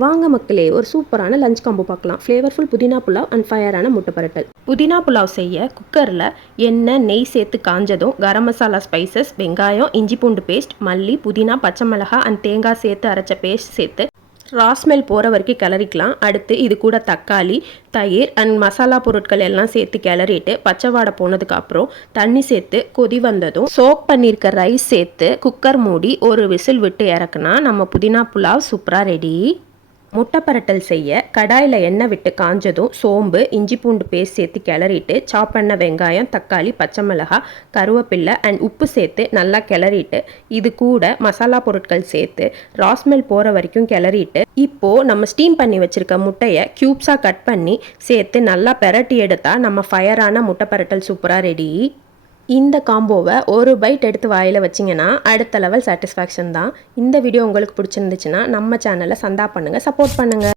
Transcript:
வாங்க மக்களே, ஒரு சூப்பரான லஞ்ச் காம்போ பார்க்கலாம். ஃப்ளேவர்ஃபுல் புதினா புலாவ் அண்ட் ஃபயரான முட்டை பரட்டல். புதினா புலாவ் செய்ய குக்கரில் எண்ணெய் நெய் சேர்த்து காஞ்சதும் கரம் மசாலா ஸ்பைசஸ், வெங்காயம், இஞ்சி பூண்டு பேஸ்ட், மல்லி, புதினா, பச்சை மிளகாய் அண்ட் தேங்காய் சேர்த்து அரைச்ச பேஸ்ட் சேர்த்து ராஸ்மெல் போகிற வரைக்கும் கிளறிக்கலாம். அடுத்து இது கூட தக்காளி, தயிர் அண்ட் மசாலா பொருட்கள் எல்லாம் சேர்த்து கிளறிட்டு பச்சை வாடை போனதுக்கு அப்புறம் தண்ணி சேர்த்து கொதி வந்ததும் சோக் பண்ணியிருக்க ரைஸ் சேர்த்து குக்கர் மூடி ஒரு விசில் விட்டு இறக்குனா நம்ம புதினா புலாவ் சூப்பராக ரெடி. முட்டை பரட்டல் செய்ய கடாயில் எண்ணெய் விட்டு காஞ்சதும் சோம்பு, இஞ்சி பூண்டு பேஸ்ட் சேர்த்து கிளறிட்டு சாப் பண்ண வெங்காயம், தக்காளி, பச்சை மிளகாய், கருவேப்பிலை அண்ட் உப்பு சேர்த்து நல்லா கிளறிட்டு இது கூட மசாலா பொருட்கள் சேர்த்து ராஸ்மெல் போகிற வரைக்கும் கிளறிட்டு இப்போது நம்ம ஸ்டீம் பண்ணி வச்சுருக்க முட்டையை க்யூப்ஸாக கட் பண்ணி சேர்த்து நல்லா பெரட்டி எடுத்தால் நம்ம ஃபயரான முட்டை பரட்டல் சூப்பராக ரெடி. இந்த காம்போவை ஒரு பைட் எடுத்து வாயில் வச்சிங்கன்னா அடுத்த லெவல் சாட்டிஸ்ஃபேக்ஷன் தான். இந்த வீடியோ உங்களுக்கு பிடிச்சிருந்துச்சுன்னா நம்ம சேனலை சந்தா பண்ணுங்கள், சப்போர்ட் பண்ணுங்கள்.